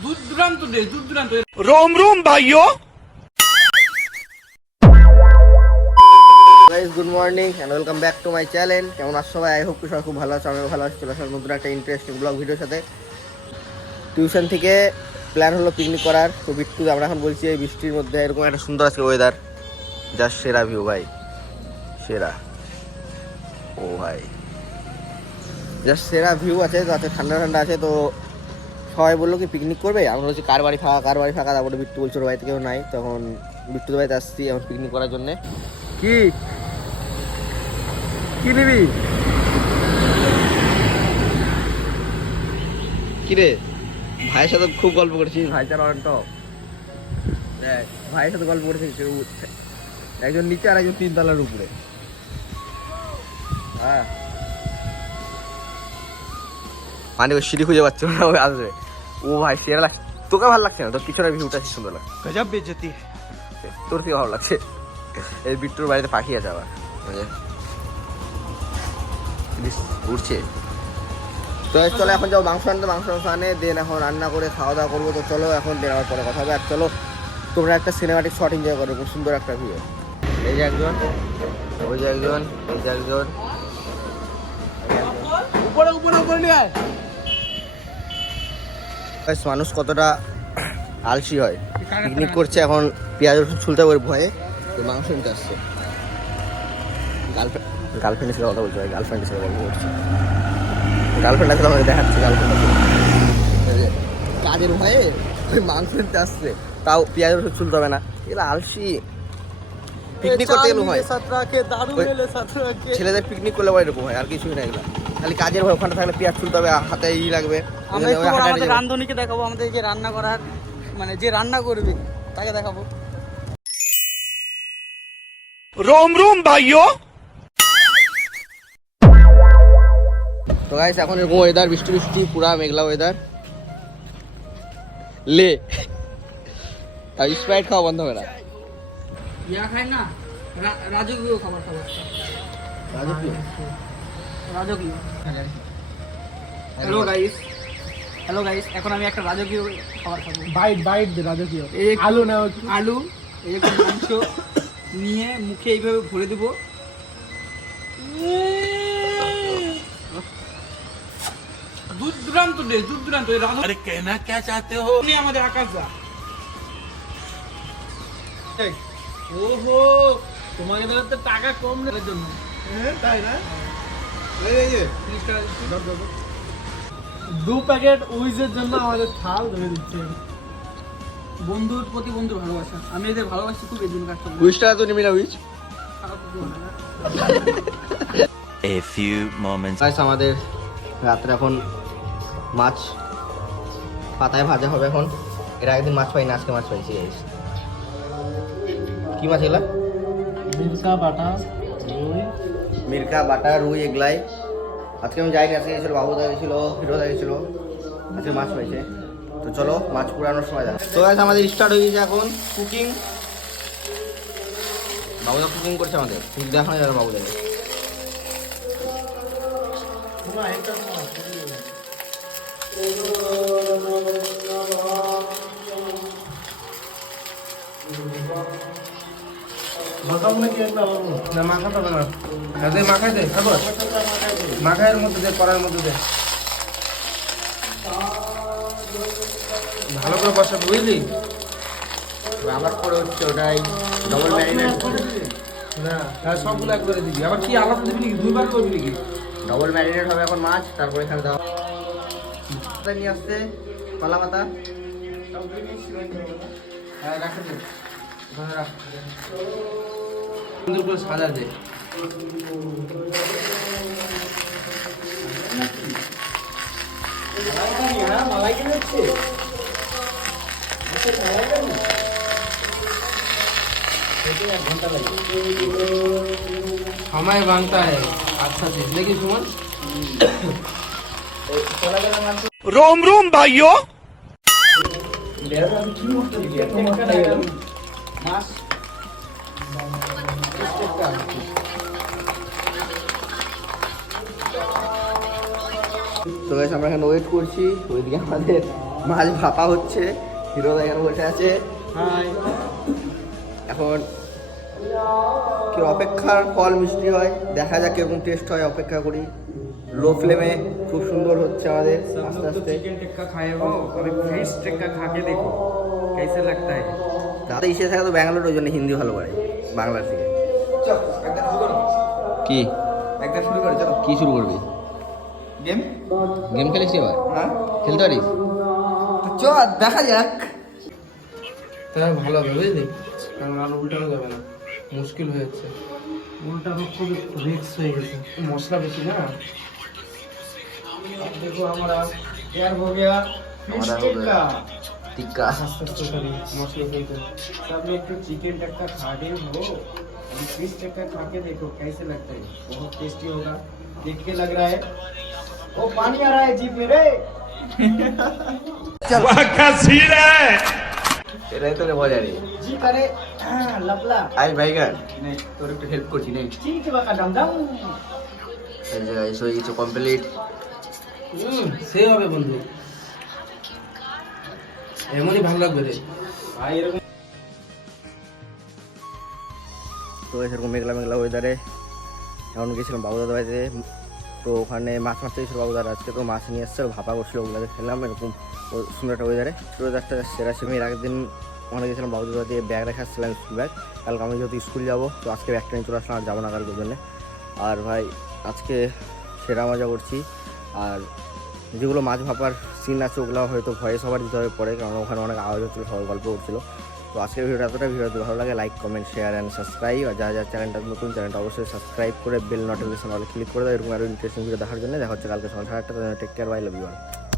দূর দূরান্ত দেশ, দূর দূরান্ত। रोम रोम भाइयों। Guys good morning and welcome back to my channel. কেমন আছো সবাই? আই হোপ সবাই খুব ভালো আছো, আমিও ভালো আছি। চলে আসলাম নতুন একটা ইন্টারেস্টিং ব্লগ ভিডিওর সাথে। টিউশন থেকে প্ল্যান হলো পিকনিক করার। তো বিট্টু আমরা এখন বলছি এই বৃষ্টির মধ্যে এরকম একটা সুন্দর আজকে ওয়েদার, জাস্ট সেরা ভিউ ভাই, সেরা। ও ভাই জাস্ট সেরা ভিউ আছে, তাতে ঠান্ডা ঠান্ডা আছে। তো সবাই বললো কি পিকনিক করবে, আমরা বলছি কার বাড়ি ফাঁকা, কার বাড়ি ফাঁকা। তারপরে বিট্টু বলছিল বাড়িতে কেউ নাই, তখন বিট্টুদের বাড়িতে আসছি এখন পিকনিক করার জন্যে। কি কি নিবি? কিরে ভাইয়ের সাথে খুব গল্প করেছিস, ভাই চার টপ। দেখ ভাইয়ের সাথে গল্প করেছিস, একজন নিচে আর একজন 3 তলার উপরে। হ্যাঁ মানে ওই সিঁড়ি খুঁজে পাচ্ছ না, ওই আসবে। ও ভাই সেরা লাগছে। তোকে ভালো লাগছে না? তোর পিছনের ভিউটা সুন্দর লাগছে। गजब बेइज्जती। তোর থেকে ভালো লাগছে। এই বিট্টুর বাড়িতে পাখি আছে আবার, উঠছে। তো চলো এখন যাও মাংস আনতে, মাংস আনে দেন এখন রান্না করে খাওয়া দাওয়া করবো। তো চলো এখন দেওয়ার পরে কথা হবে। আর চলো তোমরা একটা সিনেমাটিক শট এনজয় করো, খুব সুন্দর একটা ভিউ। এই যে একজন, ওই যে একজন, এই যে একজন। উপরে উপরে উপরে নিয়ে আয়। মানুষ কতটা আলসি হয়, পিকনিক করছে এখন পেঁয়াজ রসুন ছুলতে হবে ভয়ে, তো মাংস নিতে আসছে। গার্লফ্রেন্ডের সাথে কথা বলছে ভাই, গার্লফ্রেন্ডের সাথে গল্প করছে। গার্লফ্রেন্ড আসলে আমাকে দেখাচ্ছে, গার্লফ্রেন্ড আছে কাজের ভয়ে ওই মাংস নিতে আসছে, তাও পেঁয়াজ রসুন ছুলতে হবে না। এগুলো আলসি। পিকনিক করতে গেলে হয়, ছেলেদের পিকনিক করলে হয় এরকম হয়, আর কিছুই না। এগুলো খালি কাজের ভয়, ওখানে থাকলে পেঁয়াজ ছুলতে হবে, হাতে ই লাগবে। আমরা একটু পরে আমাদের রান্ধনীকে দেখাবো, আমাদের যে রান্না করার মানে যে রান্না করবে তাকে দেখাবো। रोम रोम भाइयों। তো গাইস এখন এরকম ওয়েদার, বৃষ্টি বৃষ্টি পুরা মেঘলা ওয়েদার। লে আর স্প্রাইট খাওয়া বন্ধ হবে না। ইয়া খাই না, রাজকীয় খাবার খাবার। রাজকীয়। হ্যালো গাইস, হ্যালো গাইস, এখন আমি একটা রাজকীয় খাবার খাবো। বাইট বাইট দে রাজকীয়। এই আলু নাও, আলু, এই যে মাংস নিয়ে মুখে এইভাবে ভরে দেবো। দূর দূরান্ত দেশ, দূর দূরান্ত। अरे कहना क्या चाहते हो? উনি আমাদের আকাশ দা। ওহো তোমাকে দিলে তো টাকা কম নেওয়ার জন্য। তাই না? এই যে 30 টাকা দিচ্ছি। 2 প্যাকেট উইজের জন্য আমাদের থাল ধরে দিচ্ছে। বন্ধুর প্রতি বন্ধুর ভালোবাসা, আমি এদের ভালোবাসি খুব, এই জন্য কাজ করবো। উইশটা তো নিবি না which. A few moments. Guys আমাদের রাত্রে এখন মাছ পাতায় ভাজা হবে। এখন এর আগের মাছ পাইনি, আজকে মাছ পাইছি গাইস। কি মাছ এগুলা? মিরসা বাটা রুই। মিরকা বাটা রুই এগুলাই। আজকে আমি যাইনি, আজকে গেছিল বাবুদা, গেছিল হিরোদা, গেছিল। আজকে মাছ পাইছে। তো চলো মাছ পুরানোর সময় যাবে। তো গাইস আমাদের স্টার্ট হয়ে গেছে এখন কুকিং। বাবুদা কুকিং করছে আমাদের, ঠিক দেখানো যাবে বাবুদাকে। মাখাবো নাকি একটা না? মাখাতে হবে না, আরে মাখাই দে। খাবার মাখাইয়ের মধ্যে দে, করার মধ্যে দে, ভালো করে বসা, বুঝলি? আবার পরে হচ্ছে ওটাই ডবল ম্যারিনেট, না হ্যাঁ সবগুলো একবারে দিবি। আবার কি আলাদা দিবি নাকি, দুইবার করবি নাকি? ডবল ম্যারিনেট হবে এখন মাছ। তারপরে এখানে দাও নিয়ে আসছে কলা পাতা। হ্যাঁ রাখে দে, ওখানে রাখ, সুন্দর করে সাজা দে। समय मांगता है अच्छा से, लेकिन सुमन रोम रोम भाइयों। मास তো গাইস আমরা এখানে ওয়েট করছি, ওইদিকে আমাদের মাছ ভাপা হচ্ছে, হিরো এখানে বসে আছে। হাই। এখন কি অপেক্ষার ফল মিষ্টি হয়, দেখা যাক কিরকম টেস্ট হয়, অপেক্ষা করি। লো ফ্লেমে খুব সুন্দর হচ্ছে আমাদের আস্তে আস্তে। चिकन टिक्का खाए हो, अभी फिश टिक्का खा के देखो कैसे लगता है। দাদা এসে থাকে তো ব্যাঙ্গালোর, ওই জন্য হিন্দি ভালো পারে বাংলার থেকে। चल एकदम शुरू करो, কি एकदम शुरू करो, चलो কি শুরু করবি? गेम। গেম খেলিস এবার? हाँ খেলতে পারিস? तो चल দেখা যাক। তাহলে ভালো হবে বুঝলি, কারণ আর উল্টানো যাবে না, মুশকিল হয়ে যাচ্ছে। উল্টানো খুব রিস্ক হয়ে গেছে, মশলা বেশি না। अब देखो हमारा तैयार हो गया फिश हमारा हो टिक्का। টিক্কা। आस्ते आस्ते करी मसले फेंको। सब लोग तो चिकन टिक्का खा गए हो, अभी फिश टिक्का खा के देखो कैसे लगता है। बहुत टेस्टी होगा, देख के लग रहा है। ओ पानी आ रहा है जीभ में रे। क्या सीन है। এটাই তো রে মজা রে। जी करे लपला আই ভাইগান नहीं তোর একটু হেল্প করছি নেই। ठीक बाका दम दम। এই জায়গায় এসে হয়ে গেছে কমপ্লিট। সে হবে বন্ধু, এমনই ভালো লাগবে রে ভাই। এরকম তো সেরকম মেঘলা মেঘলা ওয়েদারে এখন গেছিলাম বাবুদাদা বাড়িতে। তো ওখানে মাছ মারতে গেছিলো বাবুদাদা, আজকে তো মাছ নিয়ে এসছে, ভাপা করছিল, ওগুলোকে খেলাম। এরকম সুন্দর একটা ওয়েদারে, ওয়েদারটা সেরা সেমি। এর আগের দিন ওখানে গেছিলাম বাবুদাদা দিয়ে ব্যাগ রেখে আসছিলাম, স্কুল ব্যাগ। কালকে আমি যেহেতু স্কুল যাবো, তো আজকে ব্যাগটা নিয়ে চলে আসলাম, আর যাবো না কালকের জন্য। আর ভাই আজকে সেরা মজা করছি। আর যেগুলো মাছ ভাপার সিন আছে ওগুলো হয়তো ভয়েস সবার দিতে হবে পরে, কারণ ওখানে অনেক আওয়াজ হচ্ছিলো, সবাই গল্প করছিল। তো আজকের ভিডিওটা এতটা, ভিডিও যদি ভালো লাগে like comment share and subscribe. আর যারা যারা চ্যানেলটা নতুন, চ্যানেলটা অবশ্যই সাবস্ক্রাইব করে বেল নোটিফিকেশন অলে ক্লিক করে দাও এরকম আরও ইন্টারেস্টিং ভিডিও দেখার জন্য। দেখা হচ্ছে কালকে সকাল 8:30। Take care, bye, love you all.